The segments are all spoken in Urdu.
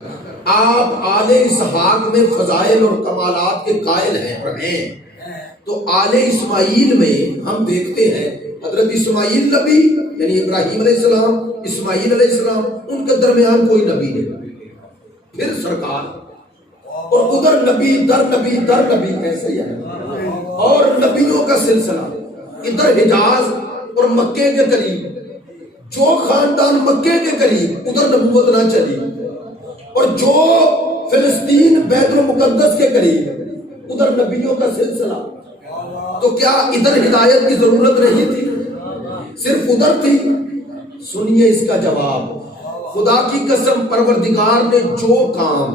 آپ آل اسحاق میں فضائل اور کمالات کے قائل ہیں اور ہیں، تو آل اسماعیل میں ہم دیکھتے ہیں حضرت اسماعیل نبی یعنی ابراہیم علیہ السلام، اسماعیل علیہ السلام، ان کے درمیان کوئی نبی نہیں، پھر سرکار، اور ادھر نبی در نبی در نبی، ایسے ہی ہے، اور نبیوں کا سلسلہ ادھر حجاز اور مکے کے قریب، جو خاندان مکے کے قریب ادھر نبوت نہ چلی، اور جو فلسطین بیت المقدس کے قریب ادھر نبیوں کا سلسلہ، تو کیا ادھر ہدایت کی ضرورت نہیں تھی، صرف ادھر تھی؟ سنیے اس کا جواب، خدا کی قسم پروردگار نے جو کام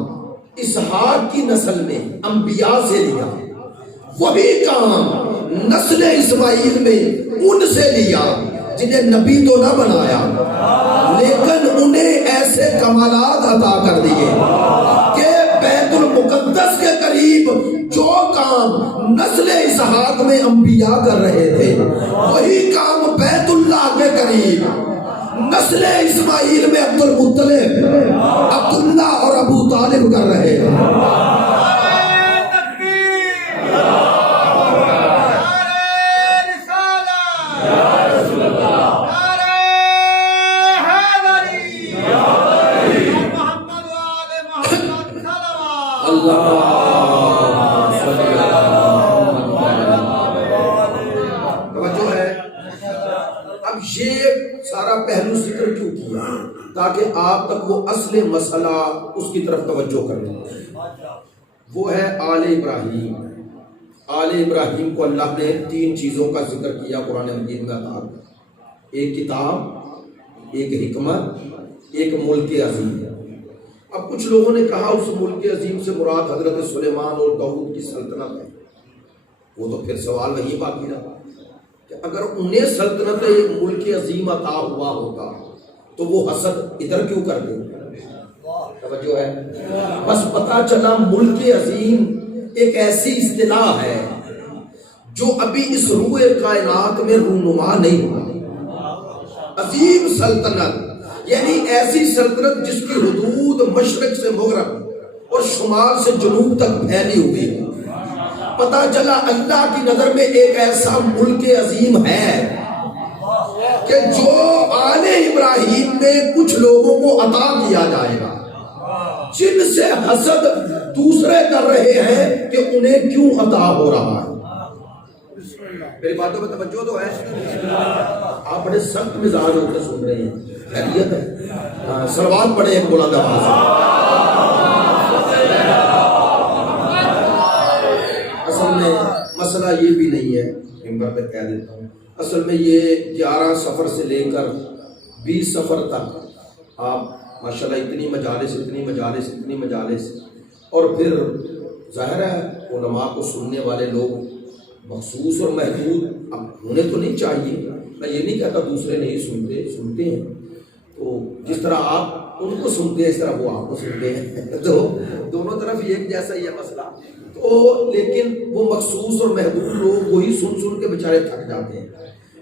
اسحاق کی نسل میں انبیاء سے لیا، وہی کام نسل اسماعیل میں ان سے لیا جنہیں نبی تو نہ بنایا، لیکن انہیں ایسے کمالات عطا کر دیے کہ بیت المقدس کے قریب جو کام نسل اسحاق میں انبیاء کر رہے تھے، وہی کام بیت اللہ کے قریب نسل اسماعیل میں عبد المطلب، عبداللہ اور ابو طالب کر رہے ہیں۔ اب یہ سارا پہلو ذکر کیوں کیا؟ تاکہ آپ تک وہ اصل مسئلہ اس کی طرف توجہ کریں، وہ ہے آل ابراہیم۔ آل ابراہیم کو اللہ نے 3 چیزوں کا ذکر کیا قرآن مجید میں عطا، ایک کتاب، ایک حکمت، ایک ملک عظیم۔ اب کچھ لوگوں نے کہا اس ملک عظیم سے مراد حضرت سلیمان اور داؤد کی سلطنت ہے، وہ تو پھر سوال وہی باقی رہا کہ اگر انہیں سلطنت ملک عظیم عطا ہوا ہوتا تو وہ حسد ادھر کیوں کر دیں؟ توجہ ہے؟ بس پتا چلا ملک عظیم ایک ایسی اصطلاح ہے جو ابھی اس روئے کائنات میں رونما نہیں ہوا۔ عظیم سلطنت یعنی ایسی سلطنت جس کی حدود مشرق سے مغرب اور شمال سے جنوب تک پھیلی ہوئی ہے۔ پتہ چلا اللہ کی نظر میں ایک ایسا ملک عظیم ہے کہ جو آل ابراہیم میں کچھ لوگوں کو عطا کیا جائے گا جن سے حسد دوسرے کر رہے ہیں کہ انہیں کیوں عطا ہو رہا ہے۔ میری باتوں میں توجہ تو ہے؟ آپ بڑے سخت مزاج ہو کے سن رہے ہیں، خیریت ہے؟ صلوات پڑھیں ایک بلند آواز سے۔ اصل میں مسئلہ یہ بھی نہیں ہے، ممبر پہ کہہ دیتا ہوں، اصل میں یہ 11 سفر سے لے کر 20 سفر تک آپ ماشاءاللہ اتنی مجالس، اور پھر ظاہر ہے علماء کو سننے والے لوگ مخصوص اور محدود اب ہونے تو نہیں چاہیے، میں یہ نہیں کہتا دوسرے نہیں سنتے ہیں، تو جس طرح آپ ان کو سنتے ہیں اس طرح وہ آپ کو سنتے ہیں، تو دونوں طرف ایک جیسا ہی ہے مسئلہ، تو لیکن وہ مخصوص اور محدود لوگ وہی سن کے بیچارے تھک جاتے ہیں،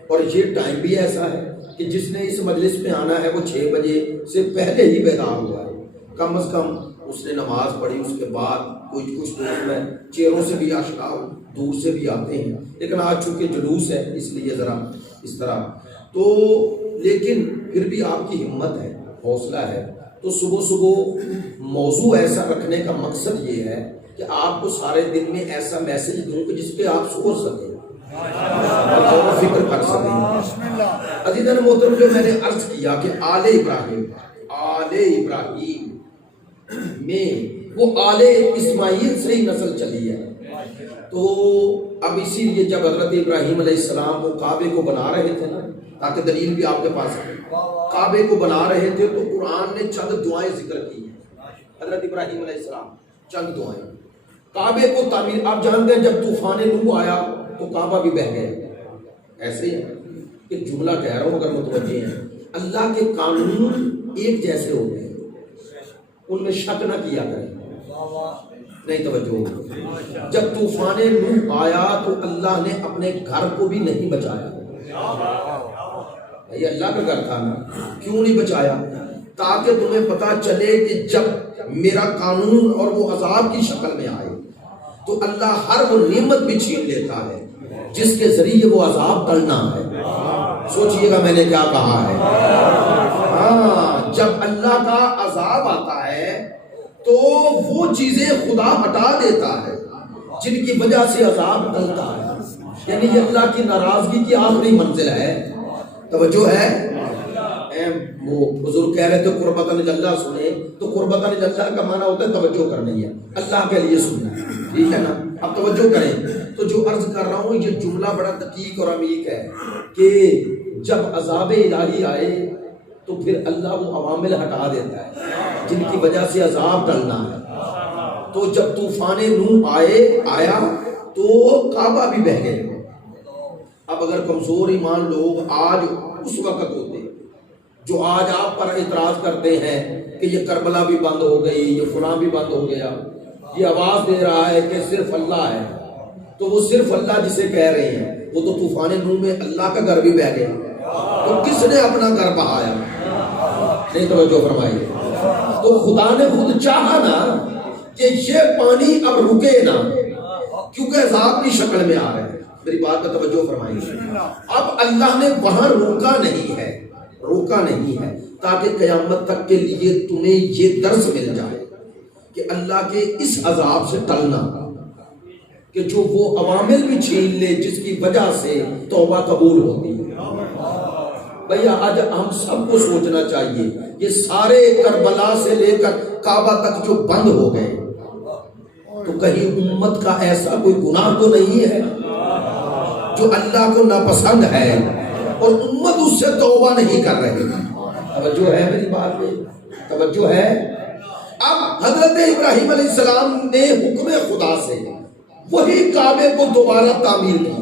اور یہ ٹائم بھی ایسا ہے کہ جس نے اس مجلس میں آنا ہے وہ 6 بجے سے پہلے ہی بیدار ہوا ہے، کم از کم اس نے نماز پڑھی، اس کے بعد کچھ دوست میں چہروں سے بھی آشکار دور سے بھی آتے ہیں، لیکن آج چونکہ جلوس ہے اس لیے ذرا اس طرح، تو لیکن پھر بھی آپ کی ہمت ہے، حوصلہ ہے، تو صبح موضوع ایسا رکھنے کا مقصد یہ ہے کہ آپ کو سارے دن میں ایسا میسج دوں کہ جس پہ آپ سوچ سکیں اور فکر کر سکیں۔ عزیزان محترم، جو میں نے عرض کیا کہ آل ابراہیم میں وہ آل اسماعیل سے ہی نسل چلی ہے، تو اب اسی لیے جب حضرت ابراہیم علیہ السلام وہ کعبے کو بنا رہے تھے نا، تاکہ دلیل بھی آپ کے پاس ہے، کعبے کو بنا رہے تھے تو قرآن نے چند دعائیں ذکر کی ہیں، حضرت ابراہیم علیہ السلام چند دعائیں، کعبے کو تعمیر، آپ جانتے ہیں جب طوفان نوح آیا تو کعبہ بھی بہہ گیا، ایسے ہی ایک جملہ کہہ رہا ہوں اگر متوجہ ہیں، اللہ کے قانون ایک جیسے ہوتے ہیں، ان میں شک نہ کیا کریں، نہیں توجہ، جب طوفان نوح آیا تو اللہ نے اپنے گھر کو بھی نہیں بچایا، یہ اللہ کا گھر تھا نا، کیوں نہیں بچایا؟ تاکہ تمہیں پتا چلے کہ جب میرا قانون اور وہ عذاب کی شکل میں آئے تو اللہ ہر وہ نعمت بھی چھین لیتا ہے جس کے ذریعے وہ عذاب ٹلنا ہے. سوچئے گا میں نے کیا کہا ہے. ہاں، جب اللہ کا عذاب آتا ہے تو وہ چیزیں خدا ہٹا دیتا ہے جن کی وجہ سے عذاب ٹلتا ہے. یعنی یہ اللہ کی ناراضگی کی آخری منزل ہے. توجہ ہے. وہ بزرگ کہہ رہے تھے قربتاً اللہ سنیں، تو قربتاً اللہ کا معنی ہوتا ہے توجہ کرنی ہے، اللہ کے لیے سننا. ٹھیک ہے نا. اب توجہ کریں. تو جو عرض کر رہا ہوں یہ جملہ بڑا دقیق اور عمیق ہے کہ جب عذاب الہی آئے تو پھر اللہ وہ عوامل ہٹا دیتا ہے جن کی وجہ سے عذاب ٹلنا ہے. تو جب طوفان نوح آیا تو کعبہ بھی بہہ گئے. اب اگر کمزور ایمان لوگ آج اس وقت ہوتے جو آج آپ پر اعتراض کرتے ہیں کہ یہ کربلا بھی بند ہو گئی، یہ فلاں بھی بند ہو گیا، یہ آواز دے رہا ہے کہ صرف اللہ ہے، تو وہ صرف اللہ جسے کہہ رہے ہیں وہ تو طوفان نوح میں اللہ کا گھر بھی بہہ گیا. تو کس نے اپنا گھر بہایا؟ نہیں توجہ فرمائی. تو خدا نے خود چاہا نا کہ یہ پانی اب رکے نا کیونکہ عذاب کی شکل میں آ رہے ہیں. میری بات کا توجہ فرمائیے. اب اللہ نے وہاں روکا نہیں ہے تاکہ قیامت تک کے لیے تمہیں یہ درس مل جائے کہ اللہ کے اس عذاب سے ٹلنا کہ جو وہ عوامل بھی چھین لے جس کی وجہ سے توبہ قبول ہوتی ہے. بھیا آج ہم سب کو سوچنا چاہیے یہ سارے کربلا سے لے کر کعبہ تک جو بند ہو گئے تو کہیں امت کا ایسا کوئی گناہ تو نہیں ہے جو اللہ کو ناپسند ہے اور امت اس سے توبہ نہیں کر رہی. توجہ ہے میری بات میں؟ توجہ ہے. اب حضرت ابراہیم علیہ السلام نے حکم خدا سے وہی کعبے کو دوبارہ تعمیر کی.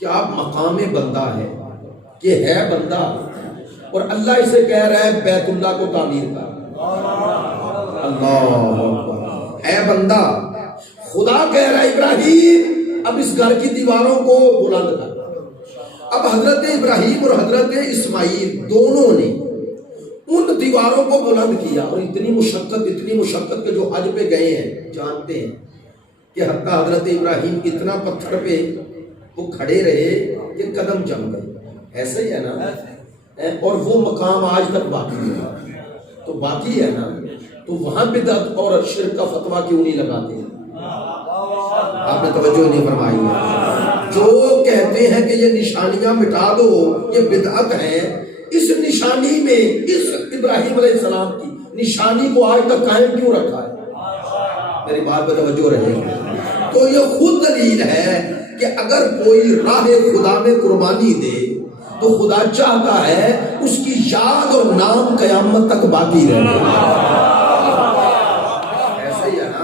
کیا مقام بندہ ہے کہ ہے بندہ اور اللہ اسے کہہ رہا ہے بیت اللہ کو تعمیر کر. اللہ اے بندہ، خدا کہہ رہا ہے ابراہیم اب اس گھر کی دیواروں کو بلند کر. اب حضرت ابراہیم اور حضرت اسماعیل دونوں نے ان دیواروں کو بلند کیا اور اتنی مشقت کے جو حج پہ گئے ہیں جانتے ہیں کہ حتیٰ حضرت ابراہیم اتنا پتھر پہ وہ کھڑے رہے کہ قدم جم گئے. ایسے ہی ہے نا. اور وہ مقام آج تک باقی ہے. تو باقی ہے نا تو وہاں بدعت اور شرک کا فتویٰ کیوں نہیں لگاتے؟ آپ نے توجہ نہیں فرمائی. جو کہتے ہیں کہ یہ نشانیاں مٹا دو یہ بدعت ہے، اس نشانی میں اس ابراہیم علیہ السلام کی نشانی کو آج تک قائم کیوں رکھا ہے؟ میری بات پہ توجہ رہے. تو یہ خود دلیل ہے کہ اگر کوئی راہ خدا میں قربانی دے تو خدا چاہتا ہے اس کی یاد اور نام قیامت تک باقی رہے. ایسا ہی ہے نا.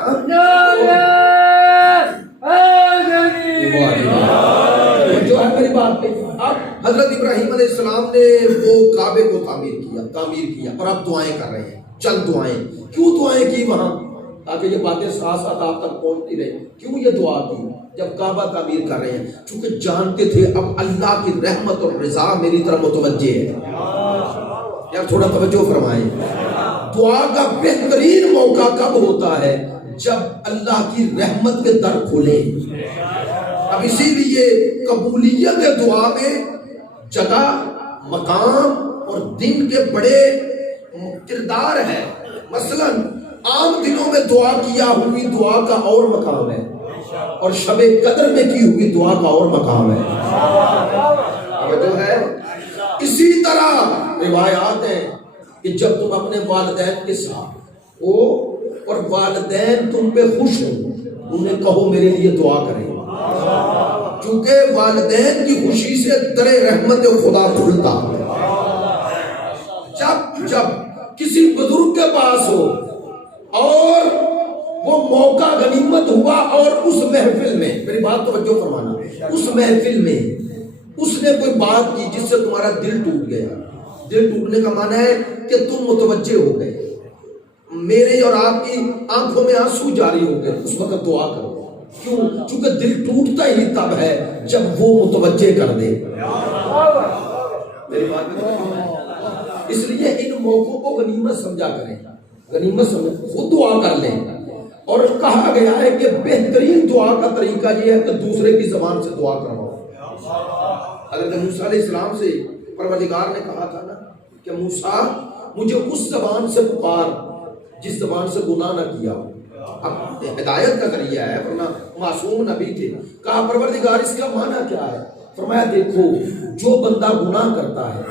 جو ہے میری بات پہ. اب حضرت ابراہیم علیہ السلام نے وہ کعبے کو تعمیر کیا اور اب دعائیں کر رہے ہیں. چند دعائیں. کیوں دعائیں کی وہاں؟ تاکہ یہ باتیں ساتھ ساتھ آپ تک پہنچتی رہے. کیوں یہ دعا کی جب کعبہ تعمیر کر رہے ہیں؟ چونکہ جانتے تھے اب اللہ کی رحمت اور رضا میری طرف متوجہ ہے. یار تھوڑا توجہ فرمائیں. دعا کا بہترین موقع کب ہوتا ہے؟ جب اللہ کی رحمت کے در کھلے. اب اسی لیے قبولیت دعا میں جگہ، مقام اور دن کے بڑے کردار ہے. مثلا عام دنوں میں دعا کیا ہوئی دعا کا اور مقام ہے اور شب قدر میں کی ہوئی دعا کا اور مقام ہے. جو ہے اسی طرح روایات ہیں کہ جب تم اپنے والدین کے ساتھ ہو اور والدین تم پہ خوش ہو انہیں کہو میرے لیے دعا کریں، کیونکہ والدین کی خوشی سے در رحمت خدا کھلتا. جب کسی بزرگ کے پاس ہو اور وہ موقع غنیمت ہوا اور اس محفل میں، میری بات توجہ فرمانا، اس محفل میں اس نے کوئی بات کی جس سے تمہارا دل ٹوٹ گیا. دل ٹوٹنے کا معنی ہے کہ تم متوجہ ہو گئے، میرے اور آپ کی آنکھوں میں آنسو جاری ہو گئے. اس وقت دعا کرو. کیوں؟ چونکہ دل ٹوٹتا ہی تب ہے جب وہ متوجہ کر دے. میری بات اس لیے ان موقعوں کو غنیمت سمجھا کریں، غنیمت سمجھ خود دعا کر لیں. اور کہا گیا ہے کہ بہترین دعا کا طریقہ یہ ہے کہ دوسرے کی زبان سے دعا کرو. حضرت موسیٰ علیہ السلام سے پروردگار نے کہا تھا نا کہ موسیٰ مجھے اس زبان سے پکار جس زبان سے گناہ نہ کیا ہو. اب ہدایت کا ذریعہ ہے ورنہ معصوم نبی تھے. کہا پروردگار اس کا معنی کیا ہے؟ فرمایا دیکھو جو بندہ گناہ کرتا ہے،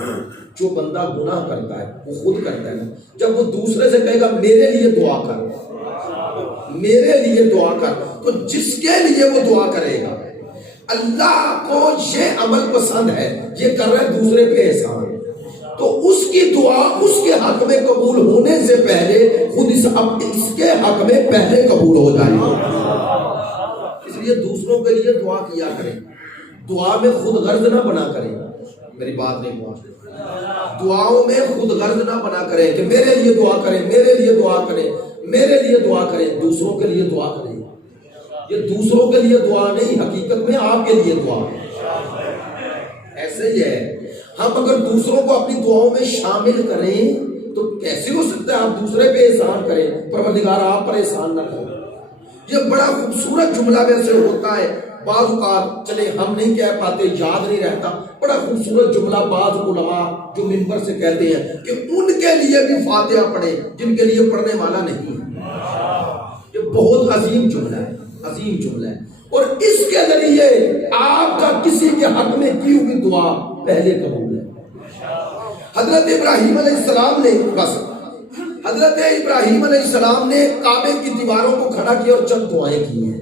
جو بندہ گناہ کرتا ہے وہ خود کرتا ہے نا، جب وہ دوسرے سے کہے گا میرے لیے دعا کر، میرے لیے دعا کر، تو جس کے لیے وہ دعا کرے گا اللہ کو یہ عمل پسند ہے، یہ کر رہا ہے دوسرے پہ احسان، تو اس کی دعا اس کے حق میں قبول ہونے سے پہلے خود اس کے حق میں پہلے قبول ہو جائے. اس لیے دوسروں کے لیے دعا کیا کریں، دعا میں خود غرض نہ بنا کریں. میری بات نہیں پہنچ، دعاؤں میں خود غرض نہ بنا کریں کہ میرے لیے دعا کریں، میرے لیے دعا کریں، میرے لیے دعا کریں. دوسروں کے لیے دعا کریں. یہ دوسروں کے لیے دعا نہیں، حقیقت میں آپ کے لیے دعا. ایسے ہی ہے، ہم اگر دوسروں کو اپنی دعاؤں میں شامل کریں تو کیسے ہو سکتا ہے آپ دوسرے پہ احسان کریں، پروردگار آپ پر احسان نہ کریں. یہ بڑا خوبصورت جملہ ویسے ہوتا ہے، بعض اوقات چلے ہم نہیں کہہ پاتے، یاد نہیں رہتا. بڑا خوبصورت جملہ بعض علماء جو منبر سے کہتے ہیں کہ ان کے لیے بھی فاتحہ پڑھیں جن کے لیے پڑھنے والا نہیں ہے. یہ بہت عظیم جملہ ہے، عظیم جملہ ہے. اور اس کے ذریعے آپ کا کسی کے حق میں کی ہوئی دعا پہلے قبول ہے. حضرت ابراہیم علیہ السلام نے حضرت ابراہیم علیہ السلام نے کعبے کی دیواروں کو کھڑا کیا اور چند دعائیں کی ہیں.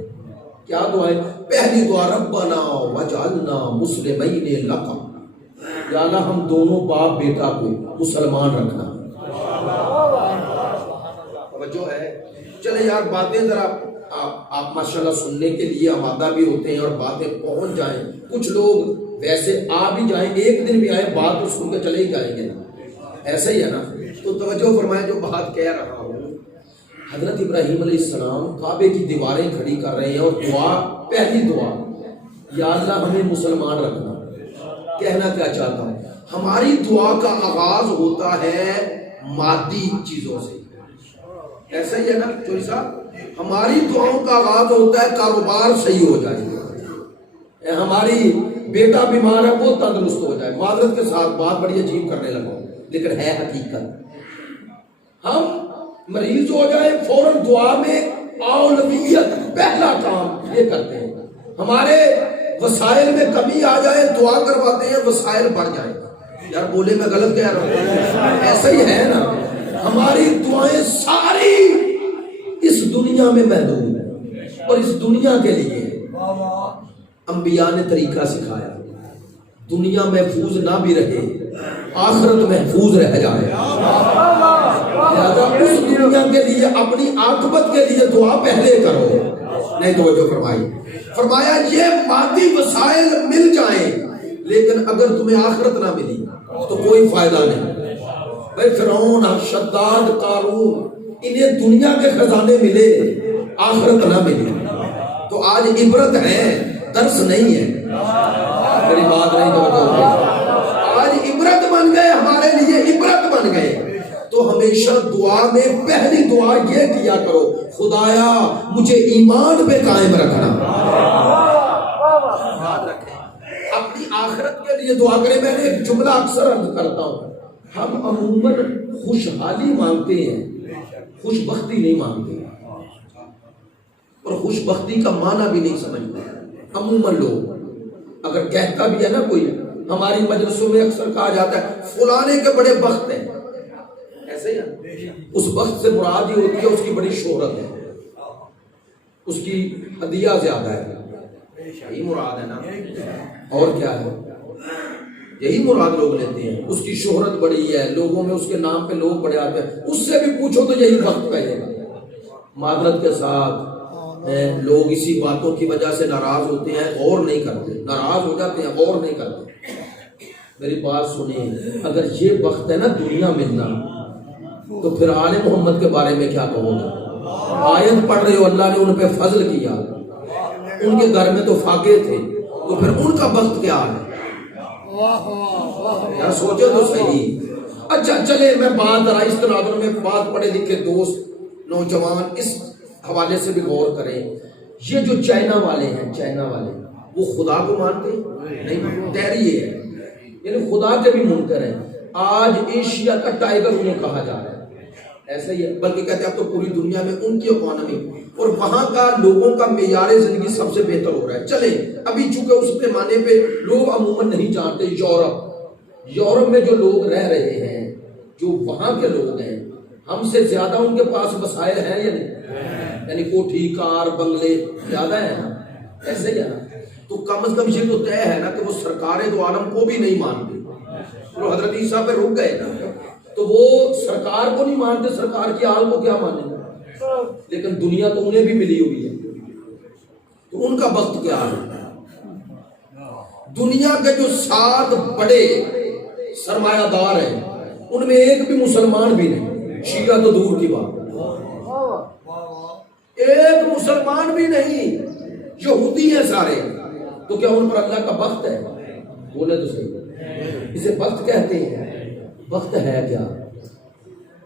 کیا دعائیں؟ پہلی دعا ربنا وجعلنا مسلمین لک، یا اللہ ہم دونوں باپ بیٹا کو مسلمان رکھنا. توجہ ہے. چلے یار باتیں ذرا آپ ماشاءاللہ سننے کے لیے آمادہ بھی ہوتے ہیں اور باتیں پہنچ جائیں. کچھ لوگ ویسے آ بھی جائیں، ایک دن بھی آئے بات تو سن کے چلے ہی جائیں گے، ایسا ہی ہے نا. تو توجہ فرمائیں جو بات کہہ رہا ہوں. حضرت ابراہیم علیہ السلام کعبے کی دیواریں کھڑی کر رہے ہیں اور دعا، پہلی دعا یا اللہ ہمیں مسلمان رکھنا. کہنا کیا چاہتا ہے؟ ہماری دعا کا آغاز ہوتا ہے مادی چیزوں سے. ایسا ہی ہے نا چوری صاحب، ہماری دعاؤں کا آغاز ہوتا ہے کاروبار صحیح ہو جائے، ہماری بیٹا بیمار ہے وہ تندرست ہو جائے. معذرت کے ساتھ بات بڑی عجیب کرنے لگا لیکن ہے حقیقت. ہم مریض ہو جائے فوراً دعا میں اولویت پہلا کام یہ کرتے ہیں. ہمارے وسائل میں کمی آ جائے دعا کرواتے ہیں وسائل بڑھ جائیں. یار بولے میں غلط کہہ رہا ہوں؟ ایسا ہی ہے نا. ہماری دعائیں ساری اس دنیا میں محدود ہیں اور اس دنیا کے لیے انبیاء نے طریقہ سکھایا. دنیا محفوظ نہ بھی رہے آخرت محفوظ رہ جائے. لہذا اس دنیا کے لیے اپنی عاقبت کے لیے دعا پہلے کرو. نہیں توجہ فرمائی. فرمایا یہ مادی وسائل مل جائیں لیکن اگر تمہیں آخرت نہ ملی تو کوئی فائدہ نہیں. بھائی فرعون، شداد، قارون انہیں دنیا کے خزانے ملے آخرت نہ ملی تو آج عبرت ہے درس نہیں ہے. میری بات نہیں توجہ. آج عبرت بن گئے، ہمارے لیے عبرت بن گئے. تو ہمیشہ دعا میں پہلی دعا یہ کیا کرو خدایا مجھے ایمان پہ قائم رکھنا. یاد رکھیں اپنی آخرت کے لیے دعا کریں. میں نے ایک جملہ اکثر عرض کرتا ہوں، ہم عموماً خوشحالی مانگتے ہیں، خوش بختی نہیں مانگتے اور خوش بختی کا معنی بھی نہیں سمجھتے. عموماً لوگ اگر کہتا بھی ہے نا کوئی، ہماری مجلسوں میں اکثر کہا جاتا ہے فلانے کے بڑے بخت ہیں، ایسے ہی ہے. اس بخت سے مراد یہ ہوتی ہے اس کی بڑی شہرت ہے، اس کی ہدیہ زیادہ ہے. یہی مراد ہے نا، اور کیا ہے؟ یہی مراد لوگ لیتے ہیں. اس کی شہرت بڑی ہے، لوگوں میں اس کے نام پہ لوگ بڑے آتے ہیں. اس سے بھی پوچھو تو یہی وقت کہے گا. معذرت کے ساتھ لوگ اسی باتوں کی وجہ سے ناراض ہوتے ہیں، غور نہیں کرتے. ناراض ہو جاتے ہیں، غور نہیں کرتے. میری بات سنیں، اگر یہ وقت ہے نا دنیا ملنا تو پھر آل محمد کے بارے میں کیا کہو گا؟ آیت پڑھ رہے ہو اللہ نے ان پہ فضل کیا، ان کے گھر میں تو فاقے تھے، تو پھر ان کا وقت کیا ہے؟ یار سوچو تو صحیح. اچھا چلے میں بات ذرا اس تناظر میں بات پڑھے لکھے دوست نوجوان اس حوالے سے بھی غور کریں. یہ جو چائنا والے ہیں، چائنا والے وہ خدا کو مانتے نہیں، تحریے ہے یعنی خدا کے بھی منکر ہیں. آج ایشیا کا ٹائگر انہیں کہا جا رہا ہے، ایسا ہی ہے. بلکہ کہتے ہیں اب تو پوری دنیا میں ان کی اکانومی اور وہاں کا لوگوں کا معیار زندگی سب سے بہتر ہو رہا ہے. چلیں ابھی چونکہ اس پیمانے پہ لوگ عموماً نہیں جانتے. یورپ میں جو لوگ رہ رہے ہیں، جو وہاں کے لوگ ہیں، ہم سے زیادہ ان کے پاس وسائل ہیں یا نہیں؟ یعنی کوٹھی کار بنگلے زیادہ ہے نا، ایسے ہی ہے نا. تو کم از کم یہ تو طے ہے نا کہ وہ سرکار دو عالم کو بھی نہیں مانتے. وہ حضرت عیسیٰ پہ رک گئے نا، تو وہ سرکار کو نہیں مانتے، سرکار کی آل کو کیا مانیں گے؟ لیکن دنیا تو انہیں بھی ملی ہوئی ہے، تو ان کا وقت کیا ہے؟ دنیا کے جو 7 بڑے سرمایہ دار ہیں ان میں ایک بھی مسلمان بھی نہیں، شیعہ تو دور کی بات، ایک مسلمان بھی نہیں، یہودی ہیں سارے. تو کیا ان پر اللہ کا وقت ہے؟ بولے تو صحیح، اسے وقت کہتے ہیں. وقت ہے کیا؟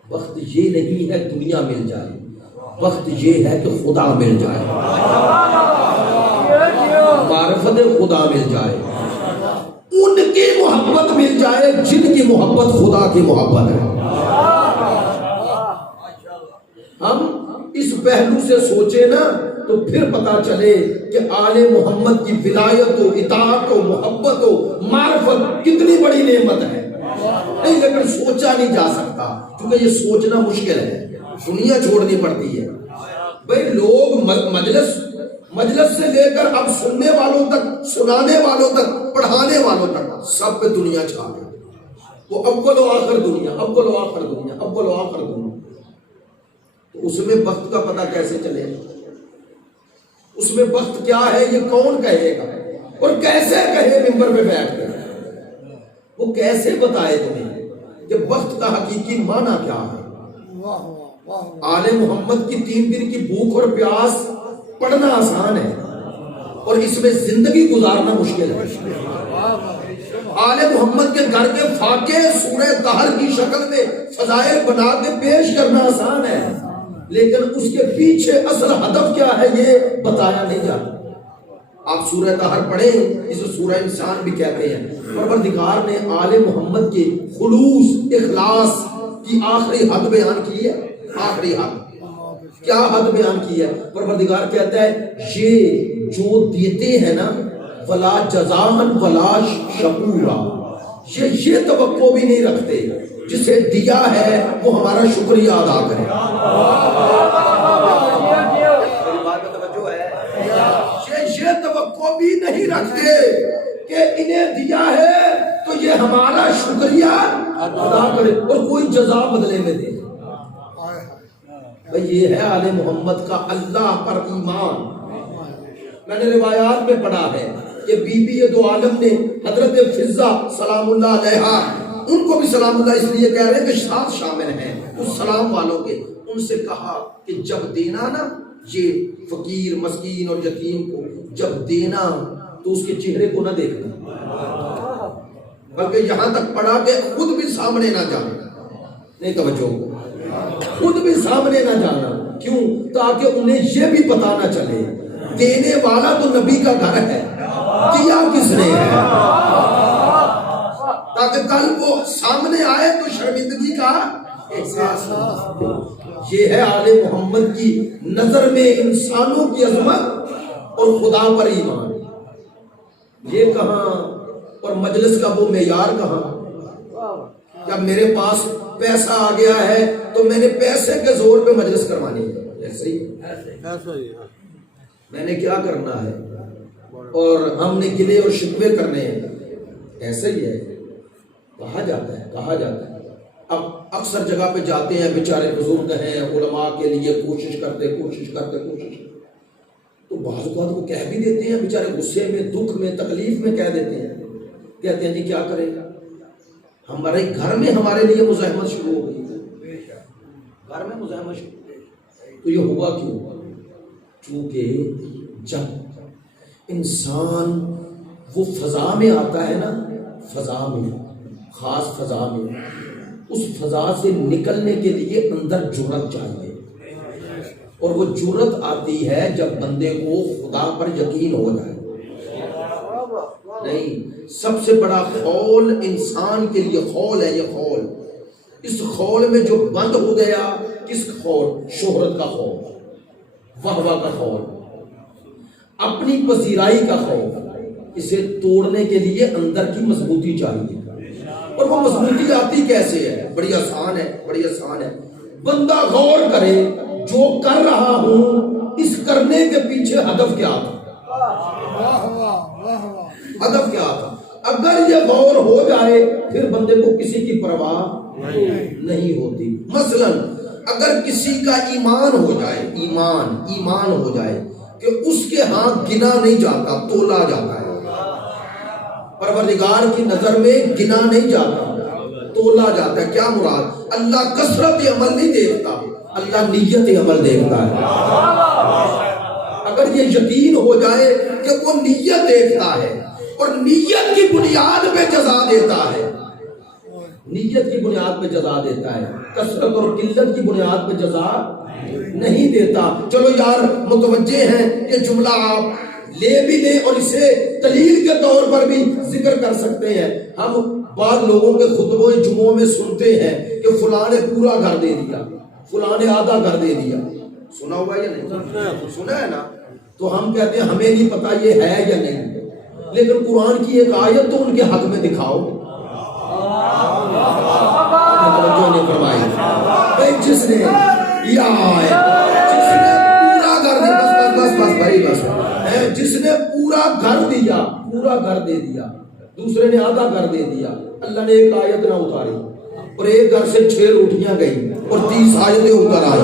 وقت یہ نہیں ہے دنیا مل جائے، وقت یہ ہے کہ خدا مل جائے، معرفت خدا مل جائے، ان کی محبت مل جائے جن کی محبت خدا کی محبت ہے. ہم اس پہلو سے سوچے نا تو پھر پتا چلے کہ آل محمد کی ولایت و اطاعت و محبت و معرفت کتنی بڑی نعمت ہے. نہیں لیکن سوچا نہیں جا سکتا کیونکہ یہ سوچنا مشکل ہے، دنیا چھوڑنی پڑتی ہے. بھئی لوگ مجلس سے لے کر اب سننے والوں تک، سنانے والوں تک، پڑھانے والوں تک سب پہ دنیا چھا گئی. وہ اول و آخر دنیا، اول و آخر دنیا، اول و آخر دنیا. تو اس میں وقت کا پتہ کیسے چلے؟ اس میں وقت کیا ہے یہ کون کہے گا؟ اور کیسے کہے ممبر پہ بیٹھ کر؟ وہ کیسے بتائے تمہیں کہ وقت کا حقیقی معنی کیا ہے؟ آل محمد کی 3 دن کی بھوک اور پیاس پڑھنا آسان ہے اور اس میں زندگی گزارنا مشکل ہے. آل محمد کے گھر کے فاقے سورہ دہر کی شکل میں فضائل بنا کے پیش کرنا آسان ہے، لیکن اس کے پیچھے اصل ہدف کیا ہے یہ بتایا نہیں جاتا. آپ سورہ دہر پڑھیں، اسے سورہ انسان بھی کہتے ہیں. پروردگار نے آل محمد کے خلوص اخلاص کی آخری حد بیان کی ہے. آخری حد کیا حد بیان کی ہے؟ پروردگار کہتا ہے یہ جو دیتے ہیں نا ولا جزاءً ولا شکورا، یہ توقع بھی نہیں رکھتے جسے دیا ہے وہ ہمارا شکریہ ادا کرے. یہ توقع بھی نہیں رکھتے کہ انہیں دیا ہے تو یہ ہمارا شکریہ ادا کرے اور کوئی جزا بدلے میں دے. یہ ہے آل محمد کا اللہ پر ایمان. میں نے روایات میں پڑھا ہے کہ بی بی دو عالم نے حضرت فضہ سلام اللہ علیہا، ان کو بھی سلام اللہ اس لیے کہہ رہے ہیں کہ ساتھ شامل ہیں اس سلام والوں کے، ان سے کہا کہ جب دینا نا یہ فقیر مسکین اور یتیم کو جب دینا تو اس کے چہرے کو نہ دیکھنا، بلکہ یہاں تک پڑھا کہ خود بھی سامنے نہ جانا. نہیں توجہ، خود بھی سامنے نہ جانا. کیوں؟ تاکہ انہیں یہ بھی پتا نہ چلے دینے والا تو نبی کا گھر ہے، دیا کس نے ہے، تاکہ کل وہ سامنے آئے تو شرمندگی کا احساس ہو. یہ ہے آل محمد کی نظر میں انسانوں کی عظمت اور خدا پر ایمان. یہ کہاں اور مجلس کا وہ معیار کہاں؟ کیا میرے پاس پیسہ آ گیا ہے تو میں نے پیسے کے زور پہ مجلس کروانی ہے؟ ایسے ہی میں نے کیا کرنا ہے اور ہم نے گلے اور شکوے کرنے ہیں، ایسے ہی ہے. کہا جاتا ہے اب اکثر جگہ پہ جاتے ہیں بیچارے بزرگ ہیں علماء کے لیے کوشش کرتے تو بعض اوقات وہ کہہ بھی دیتے ہیں بیچارے غصے میں دکھ میں تکلیف میں کہہ دیتے ہیں، کہتے ہیں جی کیا کرے گا، ہمارے گھر میں ہمارے لیے مزاحمت شروع ہو گئی، گھر میں مزاحمت شروع ہو گئی. تو یہ ہوا کیوں؟ چونکہ جب انسان وہ فضا میں آتا ہے نا، فضا میں خاص فضا میں اس فضا سے نکلنے کے لیے اندر جرأت چاہیے، اور وہ جرأت آتی ہے جب بندے کو خدا پر یقین ہو جائے۔ نہیں، سب سے بڑا خول انسان کے لیے خول ہے، یہ خول، اس خول میں جو بند ہو گیا، کس خول؟ شہرت کا خول، واہ واہ کا خول، اپنی پذیرائی کا خول، اسے توڑنے کے لیے اندر کی مضبوطی چاہیے۔ اور وہ مضبوطی آتی کیسے ہے؟ بڑی آسان ہے، بڑی آسان ہے۔ بندہ غور کرے جو کر رہا ہوں اس کرنے کے پیچھے ہدف کیا تھا، ہدف کیا تھا۔ اگر یہ غور ہو جائے پھر بندے کو کسی کی پرواہ نہیں ہوتی۔ مثلا اگر کسی کا ایمان ہو جائے، ایمان ہو جائے کہ اس کے ہاں گنا نہیں جاتا، تولا جاتا ہے، پروردگار کی نظر میں گنا نہیں جاتا، تولا جاتا ہے، کیا مراد؟ اللہ کثرت عمل نہیں دیکھتا، اللہ نیت عمل دیکھتا ہے۔ اگر یہ یقین ہو جائے کہ وہ نیت دیکھتا ہے اور نیت کی بنیاد پہ جزا دیتا ہے، نیت کی بنیاد پہ جزا دیتا ہے، کثرت اور قلت کی بنیاد پہ جزا نہیں دیتا۔ چلو یار متوجہ ہیں، یہ جملہ آپ لے بھی لیں اور اسے دلیل کے طور پر بھی ذکر کر سکتے ہیں۔ ہم بعض لوگوں کے خطبوں جمعوں میں سنتے ہیں کہ فلاں نے پورا گھر دے دیا، فلاں نے آدھا گھر دے دیا، سنا ہوا یا نہیں؟ سنا ہے نا؟ تو ہم کہتے ہیں ہمیں نہیں پتا یہ ہے یا نہیں، لیکن قرآن کی ایک آیت تو ان کے حق میں دکھاؤ۔ توجہ نہیں فرمائی بھائی، جس نے پورا گھر دیا، بس بھائی بس، جس نے پورا گھر دیا، پورا گھر دے دیا، دوسرے نے آدھا گھر دے دیا، اللہ نے ایک آیت نہ اتاری اور ایک گھر سے 6 روٹیاں گئی اور 30 آیتیں اتر آئی۔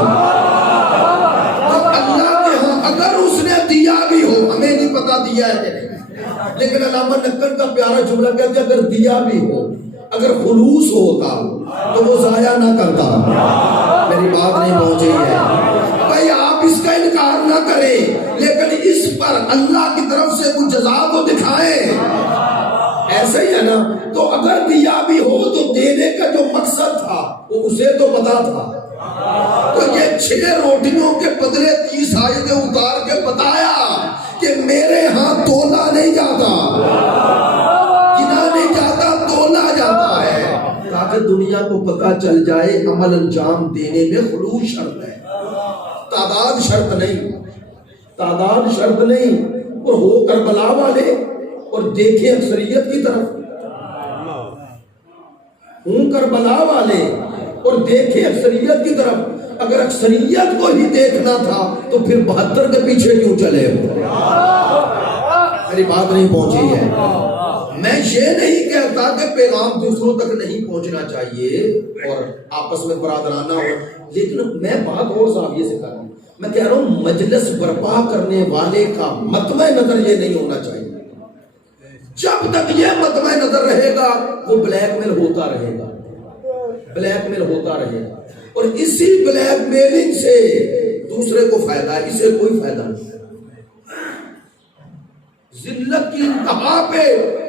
تو اللہ کے ہاں اگر اس نے دیا بھی ہو، ہمیں نہیں پتا دیا ہے کہ نہیں، لیکن علامہ نقل کا پیارا جملہ کہتے ہیں اگر دیا بھی ہو، اگر خلوص ہوتا تو وہ ضائع نہ کرتا۔ میری بات نہیں پہنچی ہے بھائی، آپ اس کا انکار نہ کریں لیکن اس پر اللہ کی طرف سے کچھ جزا کو دکھائیں، ایسا ہی ہے نا؟ تو اگر دیا بھی ہو تو دینے کا جو مقصد تھا وہ اسے تو پتا تھا، تو یہ 6 روٹیوں کے بدلے 30 آیتیں اتار کے بتایا کہ میرے ہاں تولا نہیں جاتا، گنا نہیں جاتا، تولا جاتا ہے، تاکہ دنیا کو پتہ چل جائے عمل انجام دینے میں خلوص شرط ہے، تعداد شرط نہیں، تعداد شرط نہیں۔ اور ہو کربلا والے اور دیکھیں اکثریت کی طرف، ہوں کربلا والے اور دیکھیں اکثریت کی طرف۔ اگر اکثریت کو ہی دیکھنا تھا تو پھر 72 کے پیچھے کیوں چلے ہو؟ میری بات نہیں پہنچی ہے۔ میں یہ نہیں کہتا کہ پیغام دوسروں تک نہیں پہنچنا چاہیے اور آپس میں برادرانہ ہو، لیکن میں بات اور زاویے سے کر رہا ہوں۔ میں کہہ رہا ہوں مجلس برپا کرنے والے کا مطمع نظر یہ نہیں ہونا چاہیے۔ جب تک یہ مطمع نظر رہے گا وہ بلیک میل ہوتا رہے گا، بلیک میل ہوتا رہے گا، اور اسی بلیک میلنگ سے دوسرے کو فائدہ ہے، اسے کوئی فائدہ نہیں۔ ذلت کی انتہا پہ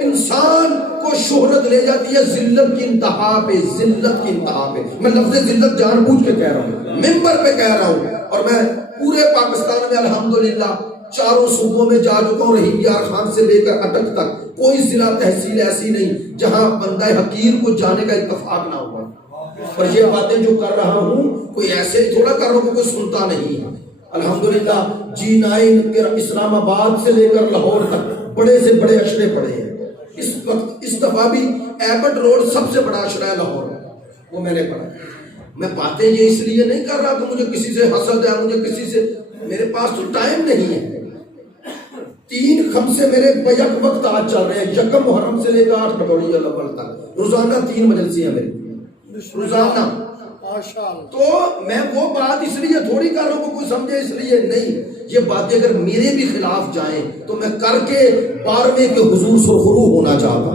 انسان کو شہرت لے جاتی ہے، ذلت کی انتہا پہ، ذلت کی انتہا پہ۔ میں لفظ ذلت جان بوجھ کے کہہ رہا ہوں، ممبر پہ کہہ رہا ہوں، اور میں پورے پاکستان میں الحمدللہ 4 صوبوں میں جا چکا ہوں، رحیم یار خان سے لے کر اٹک تک کوئی ضلع تحصیل ایسی نہیں جہاں بندہ حقیر کو جانے کا اتفاق نہ ہوا۔ اور یہ باتیں جو کر رہا ہوں کوئی ایسے ہی تھوڑا کر رہا ہوں کہ کوئی سنتا نہیں ہے۔ الحمدللہ G9 کے اسلام آباد سے لے کر لاہور تک بڑے سے بڑے اشرے پڑے ہیں۔ اس وقت اس دفعہ بھی ایبٹ روڈ سب سے بڑا اشرہ ہے لاہور میں، وہ میں نے پڑھا۔ میں باتیں یہ اس لیے نہیں کر رہا کہ مجھے کسی سے حسد ہے، مجھے کسی سے، میرے پاس تو ٹائم نہیں ہے۔ 3 خمسے میرے بیک وقت آج چل رہے ہیں، 1 محرم سے لے کر 8 ربیع الاول تک، روزانہ 3 مجلسیں ہیں میری، روزانہ۔ تو میں وہ بات اس لیے تھوڑی کر رہا ہوں کہ کوئی سمجھے اس لیے نہیں، یہ باتیں اگر میرے بھی خلاف جائیں تو میں کر کے 12ویں کے حضور سرخرو ہونا چاہتا ہوں۔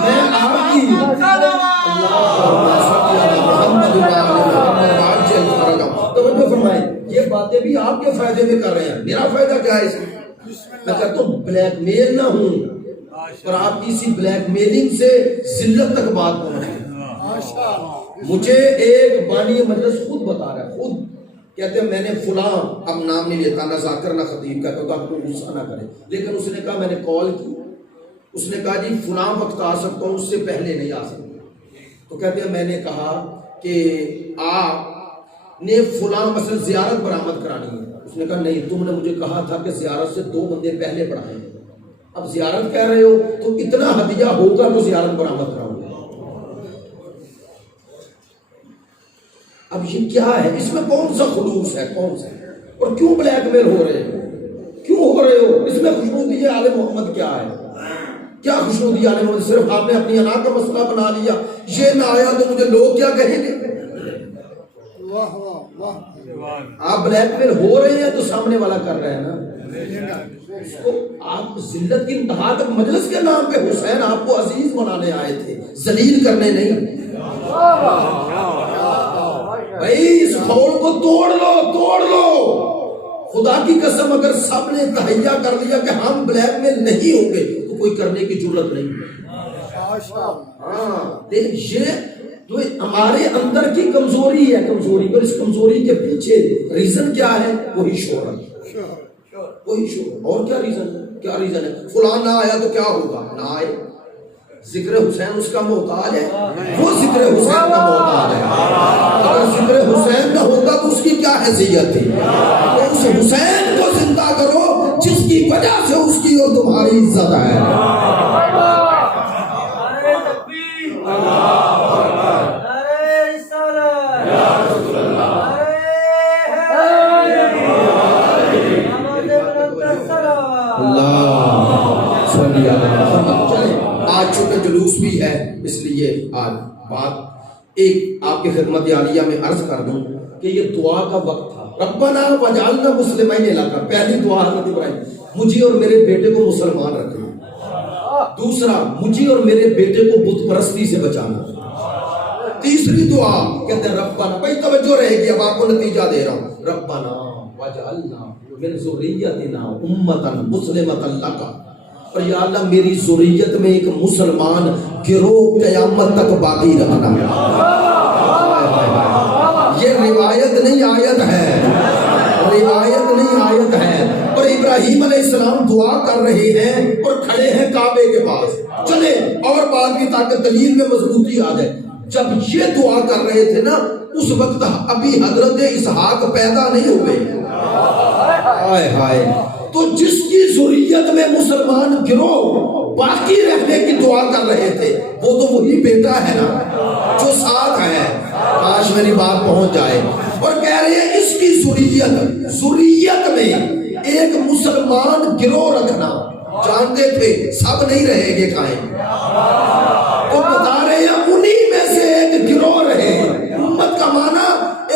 میں آپ کی توجہ فرمائیں، یہ باتیں بھی آپ کے فائدے میں کر رہے ہیں، میرا فائدہ کیا ہے اس میں؟ میں کہتا ہوں بلیک میل نہ ہوں، اور آپ کی اسی بلیک میلنگ سے ذلت تک بات پہنچ گئی۔ مجھے ایک بانی مجلس خود بتا رہا ہے، خود کہتے ہیں میں نے فلاں، اب نام نہیں لیتا، نہ ذاکر نہ خطیب کا، تو آپ کو غصہ نہ کرے، لیکن اس نے کہا میں نے کال کی، اس نے کہا جی فلاں وقت آ سکتا ہوں، اس سے پہلے نہیں آ سکتا۔ تو کہتے ہیں میں نے کہا کہ آپ نے فلاں مثلا زیارت برآمد کرانی ہے، اس نے کہا نہیں، تم نے مجھے کہا تھا کہ زیارت سے 2 بندے پہلے پڑھائیں گے، اب زیارت کہہ رہے ہو تو اتنا ہدیہ ہوگا تو زیارت برآمد کراؤں گے۔ اب یہ کیا ہے، اس میں کون سا خلوص ہے، کون سا، اور کیوں بلیک میل ہو رہے ہو، کیوں ہو رہے ہو؟ اس میں خوشنودی آل محمد کیا ہے، کیا خوشنودی آل محمد؟ صرف آپ نے اپنی انا کا مسئلہ بنا لیا، یہ نہ آیا تو مجھے لوگ کیا کہیں گے۔ آپ بلیک میل ہو رہے ہیں تو سامنے والا کر رہے ہیں نا، اس کو آپ ذلت کی انتہا تک، مجلس کے نام پہ حسین آپ کو عزیز بنانے آئے تھے، ذلیل کرنے نہیں۔ بھائی اس خول کو توڑ لو، توڑ لو، خدا کی قسم اگر سب نے تہیہ کر لیا کہ ہم بلیک میل نہیں ہوں گے تو کوئی کرنے کی جرت نہیں۔ یہ تو ہمارے اندر کی کمزوری ہے، کمزوری، اور اس کمزوری کے پیچھے ریزن کیا ہے؟ وہی شہرت، وہی شہرت، اور کیا ریزن ہے؟ کیا ریزن ہے؟ فلاں نہ آیا تو کیا ہوگا؟ نہ آئے، ذکر حسین اس کا محتاج ہے، وہ ذکر حسین کا محتاج ہے۔ اگر ذکر حسین نہ ہوتا تو اس کی کیا حیثیت تھی؟ تو اس حسین کو زندہ کرو جس کی وجہ سے اس کی اور تمہاری عزت ہے۔ آج چونکہ جلوس بھی ہے اس لیے آج بات ایک آپ کی خدمت عالیہ میں عرض کر دوں کہ یہ دعا کا وقت تھا۔ ربنا وجعلنا مسلمین لک، پہلی دعا حضرت ابراہیم، مجھے اور میرے بیٹے کو مسلمان رکھنا۔ دوسرا، مجھے اور میرے بیٹے کو بت پرستی سے بچانا۔ تیسری دعا کہتے ہیں ربنا، بھائی توجہ رہے گی، اب آپ کو نتیجہ دے رہا ہوں، ربنا وجعلنا من ذریتنا امتا مسلمتا لک، اور یا اللہ میری ذریت میں ایک مسلمان گروہ قیامت تک باقی رکھنا۔ یہ روایت نہیں آیت ہے، روایت نہیں آیت ہے۔ اور ابراہیم علیہ السلام دعا کر رہے ہیں اور کھڑے ہیں کعبے کے پاس۔ چلے اور بات بھی تاکہ دلیل میں مضبوطی آ جائے، جب یہ دعا کر رہے تھے نا اس وقت ابھی حضرت اسحاق پیدا نہیں ہوئے۔ ہائے ہائے، تو جس کی ذریت میں مسلمان گروہ باقی رہنے کی دعا کر رہے تھے وہ تو وہی بیٹا ہے نا جو ساتھ ہے۔ کاش میری بات پہنچ جائے۔ اور کہہ رہے ہیں اس کی ذریت میں ایک مسلمان گروہ رکھنا، جانتے تھے سب نہیں رہیں گے قائم، تو بتا رہے ہیں انہی میں سے ایک گروہ رہے۔ امت کا معنی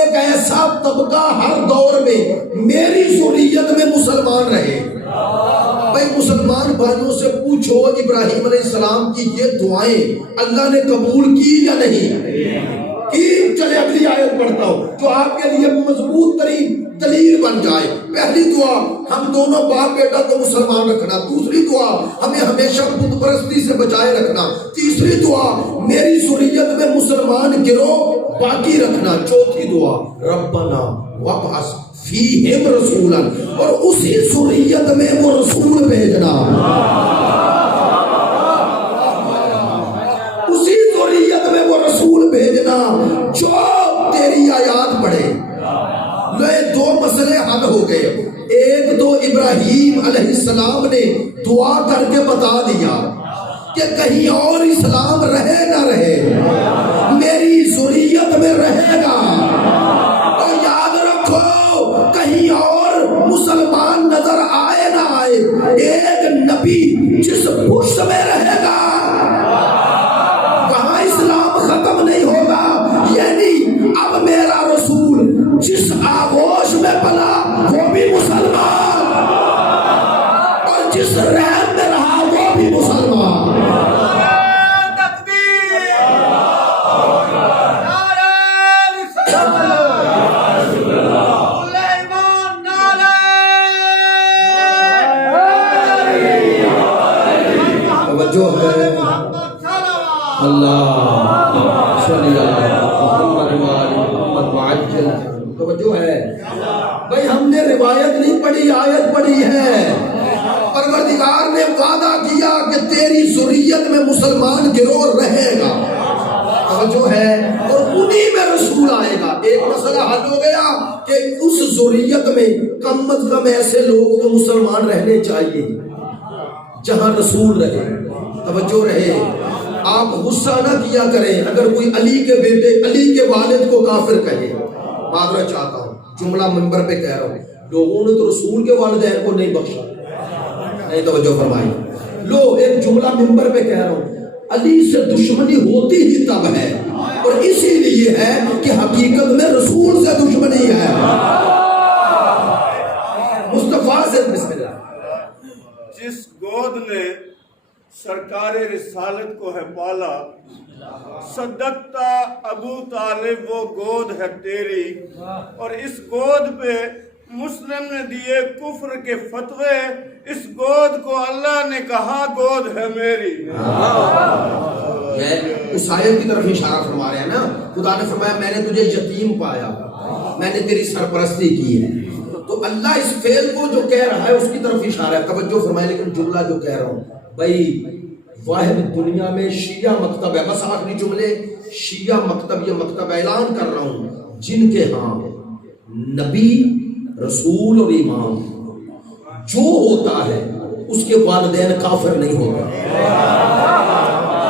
ایک ایسا طبقہ ہر دور میں میری ذریت میں مسلمان رہے۔ بھائی مسلمان بھائیوں سے پوچھو ابراہیم علیہ السلام کی یہ دعائیں اللہ نے قبول کی یا نہیں کی؟ چلے اگلی آیت پڑھتا ہوں جو آپ کے لیے مضبوط ترین دلیل بن جائے۔ پہلی دعا ہم دونوں باپ بیٹا کو مسلمان رکھنا، دوسری دعا ہمیں ہمیشہ بت پرستی سے بچائے رکھنا، تیسری دعا میری ذریت میں مسلمان گروہ باقی رکھنا، چوتھی دعا ربنا وابعث فیہم رسولا، اور اسی ذریت میں وہ رسول بھیجنا، اسی ذریت میں وہ رسول بھیجنا جو تیری آیات پڑھے۔ یہ 2 مسئلے حل ہو گئے۔ ایک تو ابراہیم علیہ السلام نے دعا کر کے بتا دیا کہ کہیں اور اسلام رہے نہ رہے میری ذریت میں رہے گا، اور یاد رکھو کہیں اور مسلمان نظر آئے نہ آئے ایک نبی جس پشت میں رہے گا وہاں اسلام ختم نہیں ہوگا۔ یعنی اب میرا رسول جس آغوش میں پلا وہ بھی مسلمان، اور جس رحم میں رہا وہ بھی مسلمان۔ روایت نہیں پڑھی، آیت پڑھی ہے۔ پروردگار نے وعدہ کیا کہ تیری ذریت میں مسلمان گروہ رہے گا، توجہ ہے، اور انہی میں رسول آئے گا۔ ایک مسئلہ حل ہو گیا کہ اس ذریت میں کم از کم ایسے لوگ تو مسلمان رہنے چاہیے جہاں رسول رہے، توجہ رہے۔ آپ غصہ نہ کیا کریں اگر کوئی علی کے بیٹے، علی کے والد کو کافر کہے، معذرت چاہتا ہوں، جملہ منبر پہ کہہ رہا ہوں، لوگوں نے تو رسول کے والدین کو نہیں بخشا، نہیں توجہ فرمائی، لو ایک جملہ منبر پہ کہہ رہا ہوں، علی سے دشمنی ہوتی ہی تب ہے اور اسی لیے ہے کہ حقیقت میں رسول سے دشمنی ہے۔ مصطفیٰ سے، بسم اللہ۔ جس گود نے سرکار رسالت کو ہے پالا، صدقتا ابو طالب وہ گود ہے تیری، اور اس گود پہ مسلم نے دیے کفر کے فتوے، اس گود کو اللہ نے کہا گود ہے میری۔ اس آیت کی طرف اشارہ فرما رہے ہیں نا، خدا نے فرمایا میں نے تجھے یتیم پایا، میں نے تیری سرپرستی کی ہے، تو اللہ اس فعل کو جو کہہ رہا ہے اس کی طرف اشارہ ہے، توجہ فرمائے۔ لیکن جملہ جو کہہ رہا ہوں بھائی، واحد دنیا میں شیعہ مکتب ہے، بس آخری جملے، شیعہ مکتب، یہ مکتب اعلان کر رہا ہوں جن کے ہاں نبی، رسول اور امام جو ہوتا ہے اس کے والدین کافر نہیں ہوتے۔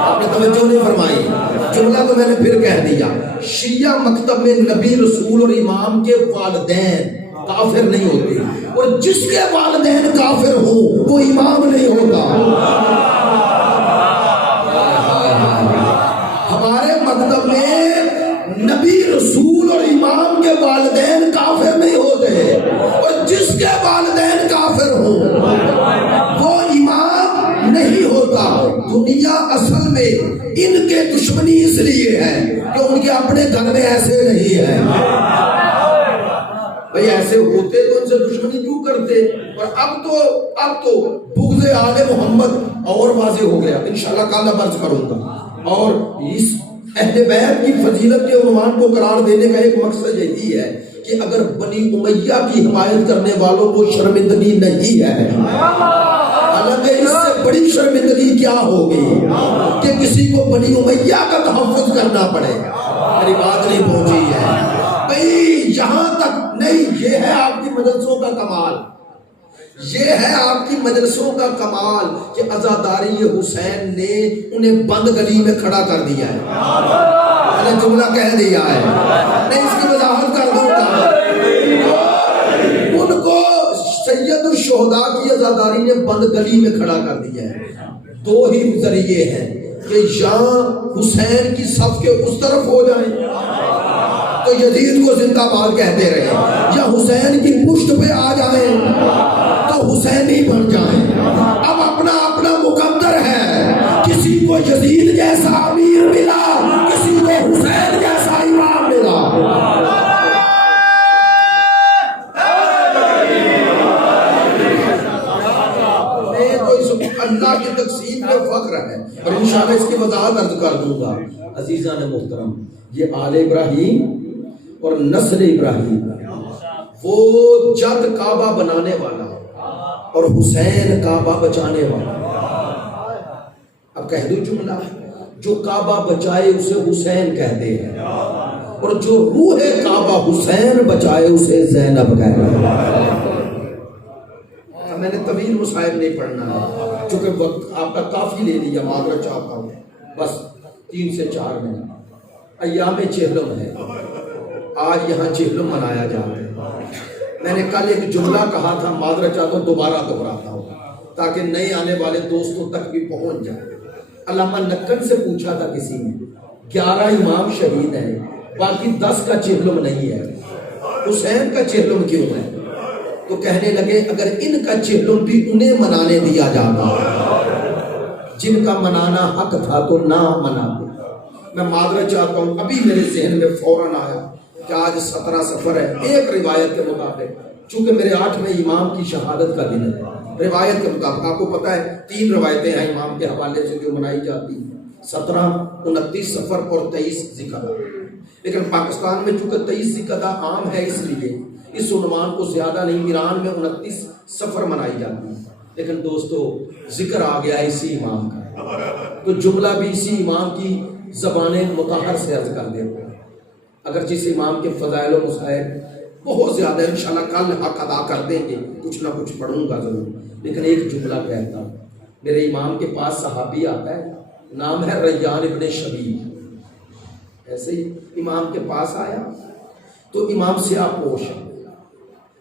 آپ نے توجہ نہیں فرمائی، جملہ تو میں نے پھر کہہ دیا، شیعہ مکتب میں نبی، رسول اور امام کے والدین کافر نہیں ہوتے، اور جس کے والدین کافر ہوں وہ امام نہیں ہوتا۔ ہمارے مکتب میں نبی، رسول اور امام کے والدین کافر نہیں ہوتے، اور جس کے والدین کافر ہوں وہ امام نہیں ہوتا۔ دنیا اصل میں ان کے دشمنی اس لیے ہے کہ ان کے اپنے گھر میں ایسے نہیں ہے۔ بھئی ایسے ہوتے تو ان سے دشمنی کیوں کرتے؟ اور اب تو بغض آل محمد اور واضح ہو گیا، انشاءاللہ کل برس کروں گا۔ اور اس اہل بیت کی فضیلت کے عنوان کو قرار دینے کا ایک مقصد یہی ہے کہ اگر بنی امیہ کی حمایت کرنے والوں کو شرمندگی نہیں ہے، حالانکہ اس سے بڑی شرمندگی کیا ہوگی کہ کسی کو بنی امیہ کا تحفظ کرنا پڑے۔ میری بات نہیں پہنچی ہے بھئی، یہاں تک نہیں۔ یہ ہے آپ کی مجلسوں کا کمال، یہ ہے آپ کی مجلسوں کا کمال کہ عزاداری حسین نے انہیں بند گلی میں کھڑا کر دیا ہے۔ میں نے جملہ کہہ دیا ہے، نہیں اس کی وضاحت کر دوں گا۔ ان کو سید الشہداء کی عزاداری نے بند گلی میں کھڑا کر دیا ہے۔ دو ہی ذریعے ہیں کہ یا حسین کی صف کے اس طرف ہو جائیں تو یزید کو زندہ باد کہتے رہے، یا حسین کی پشت پہ آ جائیں تو حسینی بن جائیں۔ اب اپنا اپنا مقدر ہے، کسی کو یزید جیسا امیر ملا، کسی کو حسین جیسا امام ملا۔ میں تو اس اللہ کی تقسیم میں فخر ہے اور انشاءاللہ اس کی وضاحت عرض کر دوں گا۔ عزیزان محترم، یہ آل ابراہیم اور نسل ابراہیم، وہ جد کعبہ بنانے والا اور حسین کعبہ بچانے والا۔ اب کہہ دو جملہ، جو کعبہ بچائے اسے حسین کہتے ہیں، اور جو روح کعبہ حسین بچائے اسے زینب کہتے ہیں۔ میں نے طویل مصائب نہیں پڑھنا ہے چونکہ وقت آپ کا کافی لے لیا، معذرت چاہتا ہوں، بس 3 سے 4 منٹ۔ ایام چہلم ہے، آج یہاں چہلم منایا جا رہا ہے۔ میں نے کل ایک جملہ کہا تھا، معذرت چاہتا ہوں دوبارہ دہراتا ہوں تاکہ نئے آنے والے دوستوں تک بھی پہنچ جائے۔ علامہ نکن سے پوچھا تھا کسی نے، 11 امام شہید ہیں، باقی 10 کا چہلم نہیں ہے، حسین کا چہلم کیوں ہے؟ تو کہنے لگے اگر ان کا چہلم بھی انہیں منانے دیا جاتا جن کا منانا حق تھا تو نہ مناتے۔ میں معذرت چاہتا ہوں، ابھی میرے ذہن میں فوراً آیا کہ آج 17 سفر ہے، ایک روایت کے مطابق، چونکہ میرے 8ویں امام کی شہادت کا دن ہے، روایت کے مطابق آپ کو پتا ہے 3 روایتیں ہیں امام کے حوالے سے جو منائی جاتی ہیں، 17، 29 سفر اور 23 ذی القعدہ۔ لیکن پاکستان میں چونکہ 23 ذی القعدہ عام ہے اس لیے اس عنوان کو زیادہ نہیں، ایران میں 29 سفر منائی جاتی ہے، لیکن دوستو ذکر آ گیا اسی امام کا، تو جملہ بھی اسی امام کی زبان مطہر سے عرض کر دیتا ہے۔ اگرچہ اس امام کے فضائل و مسائل بہت زیادہ، انشاءاللہ کل حق ادا کر دیں گے، کچھ نہ کچھ پڑھوں گا ضرور، لیکن ایک جملہ کہتا ہوں۔ میرے امام کے پاس صحابی آتا ہے، نام ہے ریان ابن شبیب، ایسے ہی امام کے پاس آیا تو امام سیاہ پوش ہے،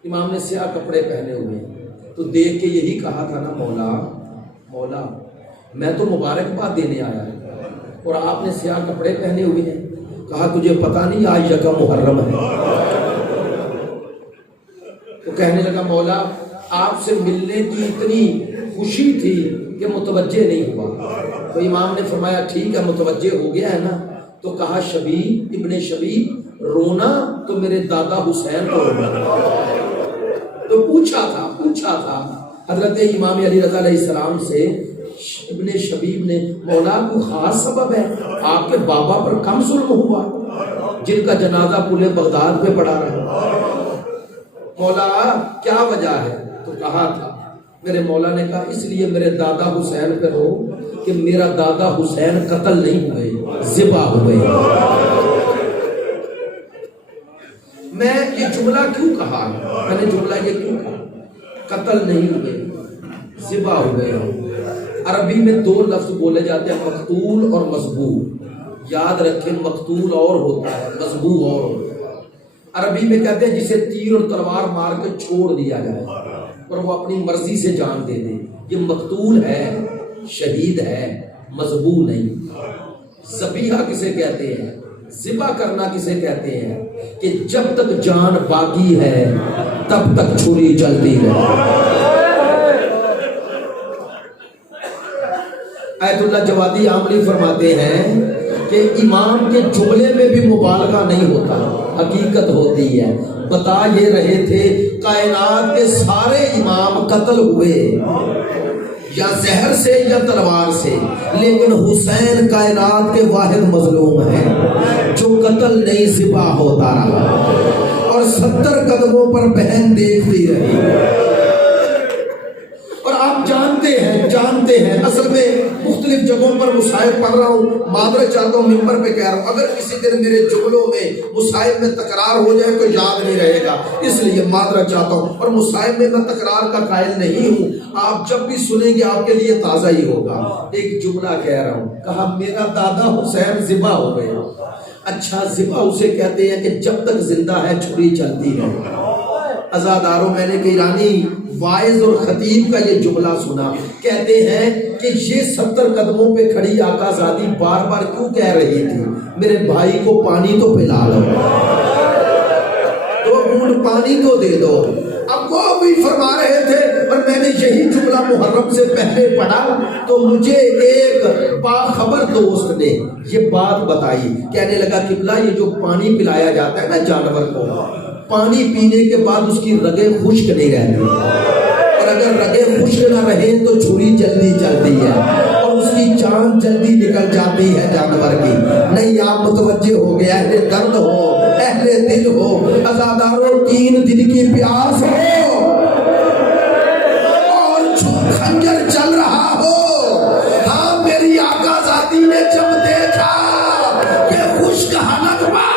امام نے سیاہ کپڑے پہنے ہوئے ہیں، تو دیکھ کے یہی کہا تھا نا، مولا میں تو مبارکباد دینے آیا ہوں اور آپ نے سیاہ کپڑے پہنے ہوئے ہیں۔ کہا تجھے پتہ نہیں آج یکم محرم ہے؟ تو کہنے لگا مولا آپ سے ملنے کی اتنی خوشی تھی کہ متوجہ نہیں ہوا۔ تو امام نے فرمایا ٹھیک ہے متوجہ ہو گیا ہے نا، تو کہا شبیب ابن شبیب رونا تو میرے دادا حسین کو رونا۔ تو پوچھا تھا حضرت امام علی رضا علیہ السلام سے ابن شبیب نے، مولا کوئی خاص سبب ہے؟ آپ کے بابا پر کم ظلم ہوا جن کا جنازہ پورے بغداد پہ پڑا رہا؟ مولا کیا وجہ ہے؟ تو کہا تھا، میرے مولا نے کہا اس لیے میرے دادا حسین پہ رو کہ میرا دادا حسین قتل نہیں ہوئے، ذبح ہوئے۔ میں یہ جملہ کیوں کہا، میں نے جملہ یہ کیوں کہا، قتل نہیں ہوئے، ذبح ہوئے۔ عربی میں دو لفظ بولے جاتے ہیں، مقتول اور مذبوح۔ یاد رکھیں مقتول اور ہوتا ہے، مذبوح اور ہوتا ہے۔ عربی میں کہتے ہیں جسے تیر اور تلوار مار کے چھوڑ دیا جائے اور وہ اپنی مرضی سے جان دے دے، یہ مقتول ہے، شہید ہے، مذبوح نہیں۔ ذبیحہ کسے کہتے ہیں؟ ذبح کرنا کسے کہتے ہیں؟ کہ جب تک جان باقی ہے تب تک چھری چلتی ہے۔ آیت اللہ جوادی عاملی فرماتے ہیں کہ امام کے جملے میں بھی مبالغہ نہیں ہوتا، حقیقت ہوتی ہے۔ بتا یہ رہے تھے کائنات کے سارے امام قتل ہوئے یا زہر سے یا تلوار سے، لیکن حسین کائنات کے واحد مظلوم ہیں جو قتل نہیں ذبح ہوتا رہا اور 70 قدموں پر بہن دیکھتی رہی۔ اور آپ جانتے ہیں اصل میں مختلف جگہوں پر مصائب پڑھ رہا ہوں، معذرت چاہتا ہوں ممبر پہ کہہ رہا ہوں، اگر کسی دن میرے جملوں میں مصائب میں تکرار ہو جائے تو یاد نہیں رہے گا، اس لیے معذرت چاہتا ہوں۔ اور مصائب میں میں تکرار کا قائل نہیں ہوں، آپ جب بھی سنیں گے آپ کے لیے تازہ ہی ہوگا۔ ایک جملہ کہہ رہا ہوں، کہا میرا دادا حسین ذبح ہو گئے۔ اچھا ذبح اسے کہتے ہیں کہ جب تک زندہ ہے چھری چلتی رہے۔ عزاداروں میں نے کہ ایرانی واعظ اور خطیب کا یہ جملہ سنا، کہتے ہیں کہ یہ 70 قدموں پہ کھڑی آقا زادی بار بار کیوں کہہ رہی تھی میرے بھائی کو پانی تو پلا لو، 2 گھونٹ پانی تو دے دو۔ اب وہ بھی فرما رہے تھے اور میں نے یہی جملہ محرم سے پہلے پڑھا تو مجھے ایک باخبر دوست نے یہ بات بتائی، کہنے لگا قبلہ یہ جو پانی پلایا جاتا ہے نا جانور کو، پانی پینے کے بعد اس کی رگیں خشک نہیں رہتی، اور اگر رگیں خشک نہ رہیں تو چھری جلدی چلتی ہے اور اس کی جان جلدی نکل جاتی ہے جانور کی۔ نہیں آپ متوجہ ہو گئے، اہل درد ہو، اہل دل ہو، عزاداروں 3 دن کی پیاس ہو اور خنجر چل رہا ہو، ہاں میری آقا ذاتی نے جب دیکھا کہ خشک حلق میں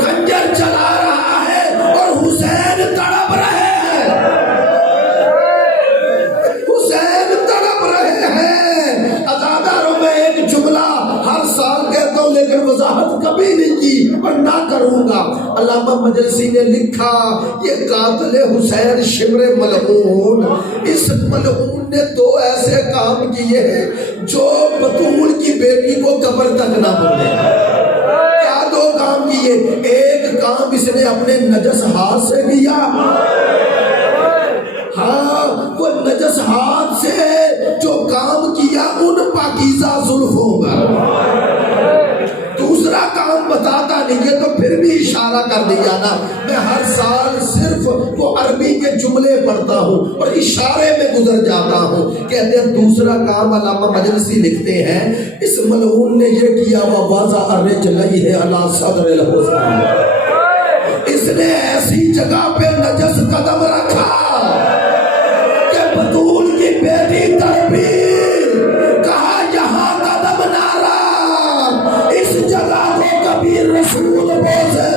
خنجر چلا رہا ہے اور حسین تڑپ رہے ہیں، حسین تڑپ رہے ہیں۔ عزاداروں میں ایک جملہ ہر سال کہتا ہوں لیکن وضاحت کبھی نہیں کی اور نہ کروں گا۔ علامہ مجلسی نے لکھا یہ قاتل حسین شمر ملعون، اس ملعون نے 2 ایسے کام کیے ہیں جو بطول کی بیٹی کو قبر تک نہ بولے۔ کیا 2 کام کیے؟ ایک کام اس نے اپنے نجس ہاتھ سے کیا، ہاں وہ نجس ہاتھ سے جو کام کیا ان پاکیزہ زلفوں کا۔ دوسرا کام بتاتا نہیں ہے تو پھر بھی اشارہ کر دیا نا، میں ہر سال صرف وہ عربی کے جملے پڑھتا ہوں اور اشارے میں گزر جاتا ہوں۔ کہتے ہیں دوسرا کام علامہ مجلسی لکھتے ہیں اس ملعون نے یہ کیا وَوَضَعَ رِجْلَيْهِ عَلَى صَدْرِ الْحُسَيْنِ، اس نے ایسی جگہ پہ نجس قدم رکھا کہ بطول کی بیٹی تڑپی، کہا یہاں قدم نہ رکھ، اس جگہ کو کبھی رسول بوسے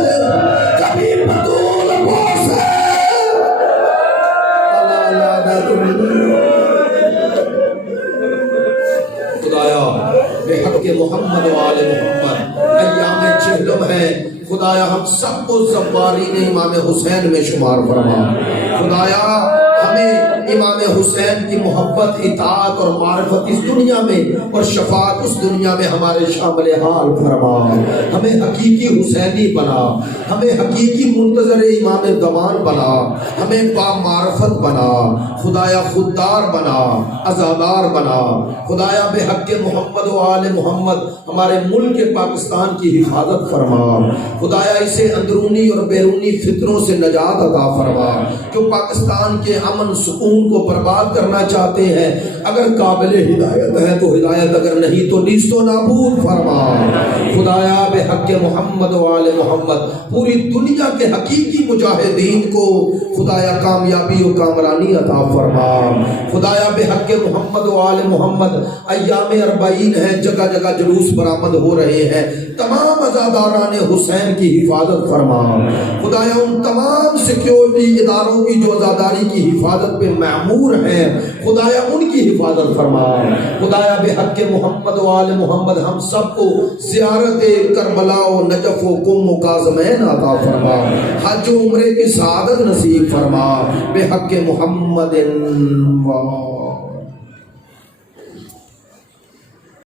کبھی بطول بوسے۔ خدایا بے حق محمد و آل محمد ایام چہلم ہے، خدایا ہم سب کو زوارین امام حسین میں شمار فرما۔ خدایا ہمیں امام حسین کی محبت، اطاعت اور معرفت اس دنیا میں اور شفاعت اس دنیا میں ہمارے شامل حال فرما۔ ہمیں حقیقی حسینی بنا، ہمیں حقیقی منتظر امام زمان بنا، ہمیں با معرفت بنا، خدایا خوددار بنا، عزادار بنا۔ خدایا بے حق محمد و آل محمد ہمارے ملک پاکستان کی حفاظت فرما۔ خدایا اسے اندرونی اور بیرونی فتنوں سے نجات عطا فرما۔ جو پاکستان کے امن سکون کو برباد کرنا چاہتے ہیں، اگر قابل ہدایت ہے تو ہدایت، اگر نہیں تو نیست و نابود فرما۔ خدایا بے حق محمد و آل محمد پوری دنیا کے حقیقی مجاہدین کو خدایا کامیابی و کامرانی عطا فرما۔ خدایا بے حق محمد و آل محمد ایام 40 ہے، جگہ جگہ جلوس برآمد ہو رہے ہیں، تمام عزاداران حسین کی حفاظت فرما۔ خدایا ان تمام سیکیورٹی اداروں کی جو عزاداری کی حفاظت پہ معمور ہیں، خدایا ان کی حفاظت فرما۔ خدایا بے حق محمد و آل محمد ہم سب کو زیارت کربلا و نجف و قم و کاظمین عطا فرما، حج و عمرے کی سعادت نصیب فرما، بے حق محمد و